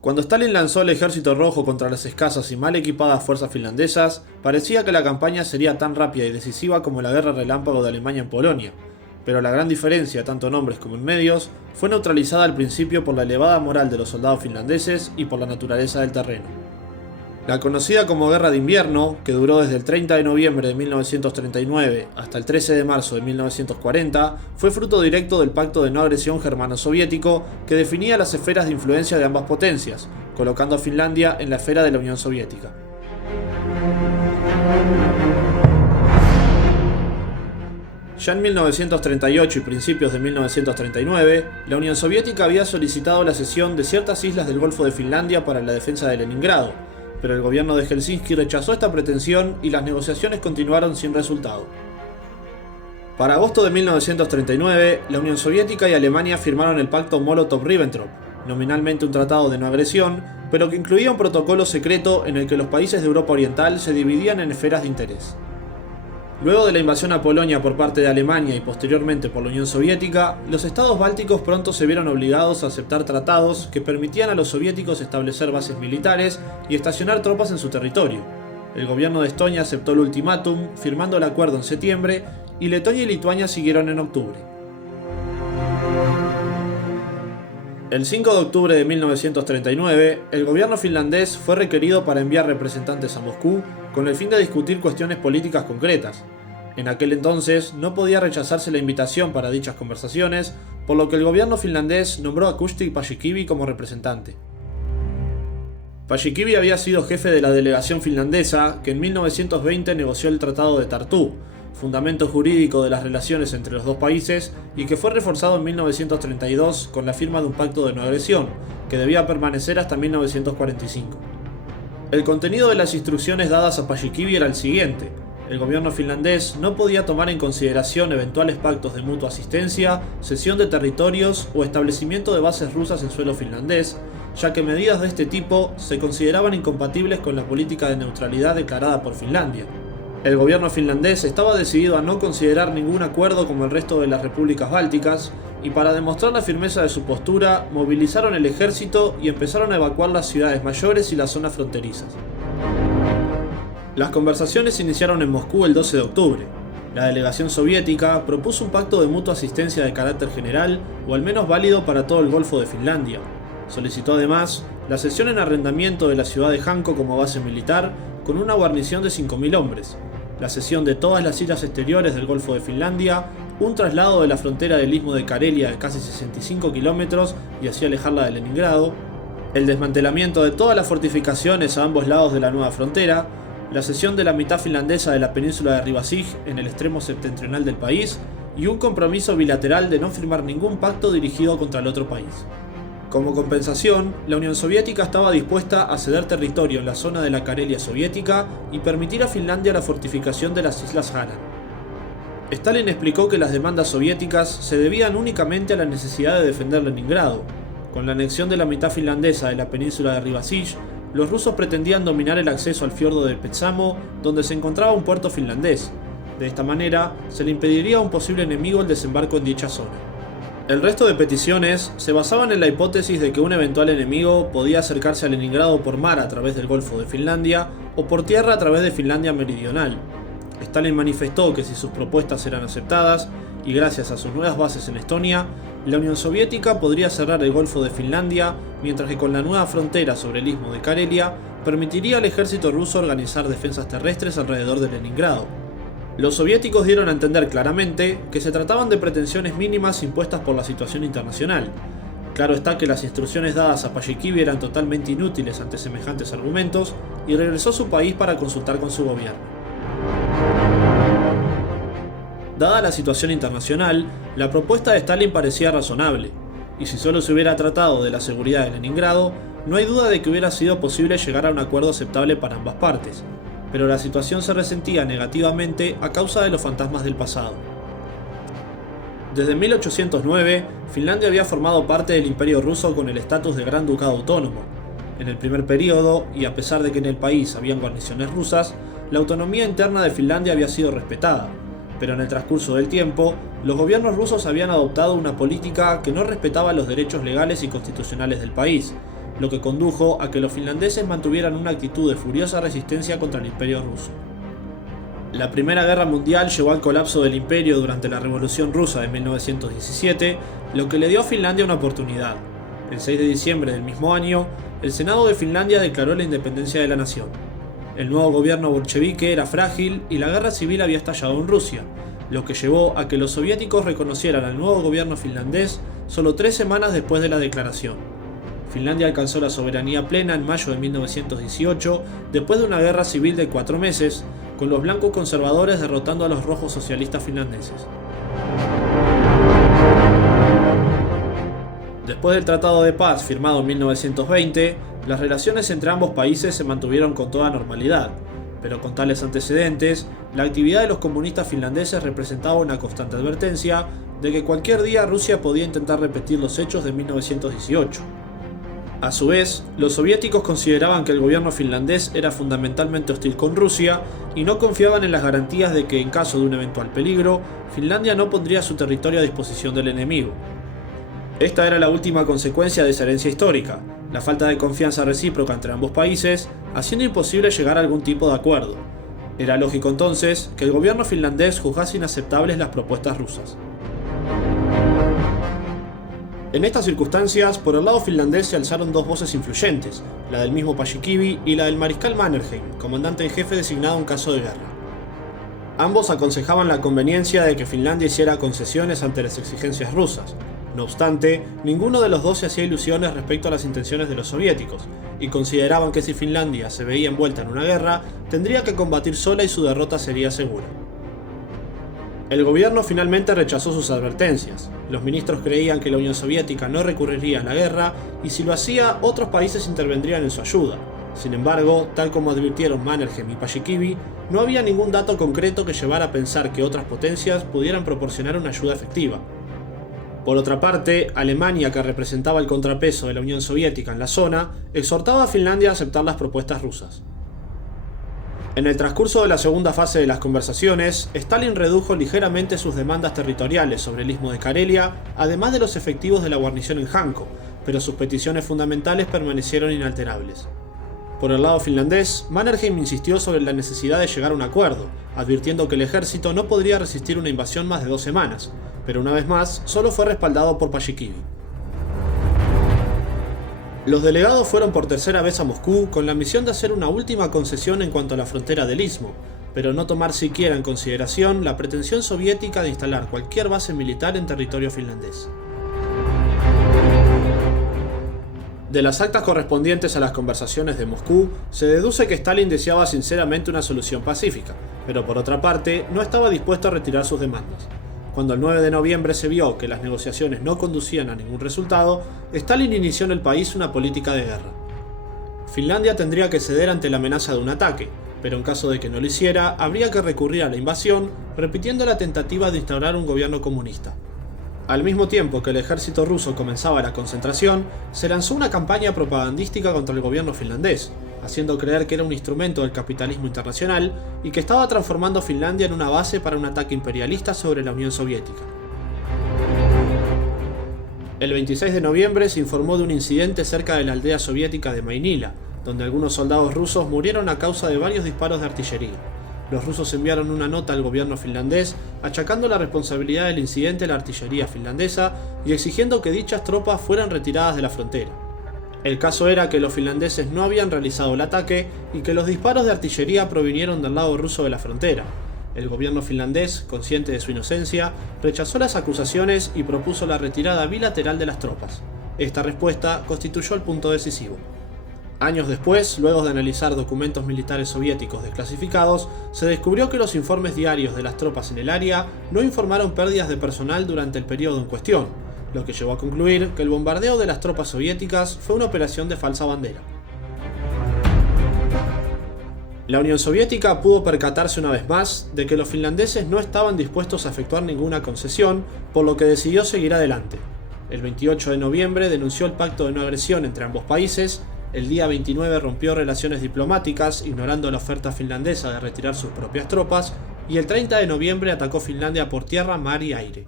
Cuando Stalin lanzó el Ejército Rojo contra las escasas y mal equipadas fuerzas finlandesas, parecía que la campaña sería tan rápida y decisiva como la guerra relámpago de Alemania en Polonia, pero la gran diferencia, tanto en hombres como en medios, fue neutralizada al principio por la elevada moral de los soldados finlandeses y por la naturaleza del terreno. La conocida como Guerra de Invierno, que duró desde el 30 de noviembre de 1939 hasta el 13 de marzo de 1940, fue fruto directo del pacto de no agresión germano-soviético que definía las esferas de influencia de ambas potencias, colocando a Finlandia en la esfera de la Unión Soviética. Ya en 1938 y principios de 1939, la Unión Soviética había solicitado la cesión de ciertas islas del Golfo de Finlandia para la defensa de Leningrado, pero el gobierno de Helsinki rechazó esta pretensión y las negociaciones continuaron sin resultado. Para agosto de 1939, la Unión Soviética y Alemania firmaron el pacto Molotov-Ribbentrop, nominalmente un tratado de no agresión, pero que incluía un protocolo secreto en el que los países de Europa Oriental se dividían en esferas de interés. Luego de la invasión a Polonia por parte de Alemania y posteriormente por la Unión Soviética, los estados bálticos pronto se vieron obligados a aceptar tratados que permitían a los soviéticos establecer bases militares y estacionar tropas en su territorio. El gobierno de Estonia aceptó el ultimátum, firmando el acuerdo en septiembre, y Letonia y Lituania siguieron en octubre. El 5 de octubre de 1939, el gobierno finlandés fue requerido para enviar representantes a Moscú con el fin de discutir cuestiones políticas concretas. En aquel entonces no podía rechazarse la invitación para dichas conversaciones, por lo que el gobierno finlandés nombró a Kusti Paasikivi como representante. Paasikivi había sido jefe de la delegación finlandesa que en 1920 negoció el Tratado de Tartu, fundamento jurídico de las relaciones entre los dos países y que fue reforzado en 1932 con la firma de un pacto de no agresión, que debía permanecer hasta 1945. El contenido de las instrucciones dadas a Paasikivi era el siguiente: el gobierno finlandés no podía tomar en consideración eventuales pactos de mutua asistencia, cesión de territorios o establecimiento de bases rusas en suelo finlandés, ya que medidas de este tipo se consideraban incompatibles con la política de neutralidad declarada por Finlandia. El gobierno finlandés estaba decidido a no considerar ningún acuerdo como el resto de las repúblicas bálticas, y para demostrar la firmeza de su postura, movilizaron el ejército y empezaron a evacuar las ciudades mayores y las zonas fronterizas. Las conversaciones iniciaron en Moscú el 12 de octubre. La delegación soviética propuso un pacto de mutua asistencia de carácter general, o al menos válido para todo el Golfo de Finlandia. Solicitó además la cesión en arrendamiento de la ciudad de Hanko como base militar, con una guarnición de 5.000 hombres, la cesión de todas las islas exteriores del Golfo de Finlandia, un traslado de la frontera del Istmo de Karelia de casi 65 kilómetros y así alejarla de Leningrado, el desmantelamiento de todas las fortificaciones a ambos lados de la nueva frontera, la cesión de la mitad finlandesa de la península de Rivasig en el extremo septentrional del país y un compromiso bilateral de no firmar ningún pacto dirigido contra el otro país. Como compensación, la Unión Soviética estaba dispuesta a ceder territorio en la zona de la Karelia soviética y permitir a Finlandia la fortificación de las Islas Hanan. Stalin explicó que las demandas soviéticas se debían únicamente a la necesidad de defender Leningrado. Con la anexión de la mitad finlandesa de la península de Rivasig, los rusos pretendían dominar el acceso al fiordo de Petsamo, donde se encontraba un puerto finlandés. De esta manera, se le impediría a un posible enemigo el desembarco en dicha zona. El resto de peticiones se basaban en la hipótesis de que un eventual enemigo podía acercarse a Leningrado por mar a través del Golfo de Finlandia o por tierra a través de Finlandia Meridional. Stalin manifestó que si sus propuestas eran aceptadas, y gracias a sus nuevas bases en Estonia, la Unión Soviética podría cerrar el Golfo de Finlandia, mientras que con la nueva frontera sobre el Istmo de Karelia permitiría al ejército ruso organizar defensas terrestres alrededor de Leningrado. Los soviéticos dieron a entender claramente que se trataban de pretensiones mínimas impuestas por la situación internacional. Claro está que las instrucciones dadas a Paasikivi eran totalmente inútiles ante semejantes argumentos, y regresó a su país para consultar con su gobierno. Dada la situación internacional, la propuesta de Stalin parecía razonable, y si solo se hubiera tratado de la seguridad de Leningrado, no hay duda de que hubiera sido posible llegar a un acuerdo aceptable para ambas partes. Pero la situación se resentía negativamente a causa de los fantasmas del pasado. Desde 1809, Finlandia había formado parte del Imperio ruso con el estatus de Gran Ducado Autónomo. En el primer periodo, y a pesar de que en el país habían guarniciones rusas, la autonomía interna de Finlandia había sido respetada, pero en el transcurso del tiempo, los gobiernos rusos habían adoptado una política que no respetaba los derechos legales y constitucionales del país, lo que condujo a que los finlandeses mantuvieran una actitud de furiosa resistencia contra el Imperio ruso. La Primera Guerra Mundial llevó al colapso del imperio durante la Revolución Rusa de 1917, lo que le dio a Finlandia una oportunidad. El 6 de diciembre del mismo año, el Senado de Finlandia declaró la independencia de la nación. El nuevo gobierno bolchevique era frágil y la guerra civil había estallado en Rusia, lo que llevó a que los soviéticos reconocieran al nuevo gobierno finlandés solo 3 semanas después de la declaración. Finlandia alcanzó la soberanía plena en mayo de 1918, después de una guerra civil de 4 meses, con los blancos conservadores derrotando a los rojos socialistas finlandeses. Después del Tratado de Paz firmado en 1920, las relaciones entre ambos países se mantuvieron con toda normalidad, pero con tales antecedentes, la actividad de los comunistas finlandeses representaba una constante advertencia de que cualquier día Rusia podía intentar repetir los hechos de 1918. A su vez, los soviéticos consideraban que el gobierno finlandés era fundamentalmente hostil con Rusia y no confiaban en las garantías de que, en caso de un eventual peligro, Finlandia no pondría su territorio a disposición del enemigo. Esta era la última consecuencia de esa herencia histórica, la falta de confianza recíproca entre ambos países, haciendo imposible llegar a algún tipo de acuerdo. Era lógico entonces que el gobierno finlandés juzgase inaceptables las propuestas rusas. En estas circunstancias, por el lado finlandés se alzaron dos voces influyentes, la del mismo Paasikivi y la del mariscal Mannerheim, comandante en jefe designado en caso de guerra. Ambos aconsejaban la conveniencia de que Finlandia hiciera concesiones ante las exigencias rusas. No obstante, ninguno de los dos se hacía ilusiones respecto a las intenciones de los soviéticos, y consideraban que si Finlandia se veía envuelta en una guerra, tendría que combatir sola y su derrota sería segura. El gobierno finalmente rechazó sus advertencias. Los ministros creían que la Unión Soviética no recurriría a la guerra, y si lo hacía, otros países intervendrían en su ayuda. Sin embargo, tal como advirtieron Mannerheim y Paasikivi, no había ningún dato concreto que llevara a pensar que otras potencias pudieran proporcionar una ayuda efectiva. Por otra parte, Alemania, que representaba el contrapeso de la Unión Soviética en la zona, exhortaba a Finlandia a aceptar las propuestas rusas. En el transcurso de la segunda fase de las conversaciones, Stalin redujo ligeramente sus demandas territoriales sobre el istmo de Karelia, además de los efectivos de la guarnición en Hanko, pero sus peticiones fundamentales permanecieron inalterables. Por el lado finlandés, Mannerheim insistió sobre la necesidad de llegar a un acuerdo, advirtiendo que el ejército no podría resistir una invasión más de 2 semanas, pero una vez más, solo fue respaldado por Paasikivi. Los delegados fueron por tercera vez a Moscú con la misión de hacer una última concesión en cuanto a la frontera del istmo, pero no tomar siquiera en consideración la pretensión soviética de instalar cualquier base militar en territorio finlandés. De las actas correspondientes a las conversaciones de Moscú, se deduce que Stalin deseaba sinceramente una solución pacífica, pero por otra parte, no estaba dispuesto a retirar sus demandas. Cuando el 9 de noviembre se vio que las negociaciones no conducían a ningún resultado, Stalin inició en el país una política de guerra. Finlandia tendría que ceder ante la amenaza de un ataque, pero en caso de que no lo hiciera, habría que recurrir a la invasión, repitiendo la tentativa de instaurar un gobierno comunista. Al mismo tiempo que el ejército ruso comenzaba la concentración, se lanzó una campaña propagandística contra el gobierno finlandés, haciendo creer que era un instrumento del capitalismo internacional y que estaba transformando Finlandia en una base para un ataque imperialista sobre la Unión Soviética. El 26 de noviembre se informó de un incidente cerca de la aldea soviética de Mainila, donde algunos soldados rusos murieron a causa de varios disparos de artillería. Los rusos enviaron una nota al gobierno finlandés achacando la responsabilidad del incidente a la artillería finlandesa y exigiendo que dichas tropas fueran retiradas de la frontera. El caso era que los finlandeses no habían realizado el ataque y que los disparos de artillería provinieron del lado ruso de la frontera. El gobierno finlandés, consciente de su inocencia, rechazó las acusaciones y propuso la retirada bilateral de las tropas. Esta respuesta constituyó el punto decisivo. Años después, luego de analizar documentos militares soviéticos desclasificados, se descubrió que los informes diarios de las tropas en el área no informaron pérdidas de personal durante el periodo en cuestión, lo que llevó a concluir que el bombardeo de las tropas soviéticas fue una operación de falsa bandera. La Unión Soviética pudo percatarse una vez más de que los finlandeses no estaban dispuestos a efectuar ninguna concesión, por lo que decidió seguir adelante. El 28 de noviembre denunció el pacto de no agresión entre ambos países. El día 29 rompió relaciones diplomáticas, ignorando la oferta finlandesa de retirar sus propias tropas, y el 30 de noviembre atacó Finlandia por tierra, mar y aire.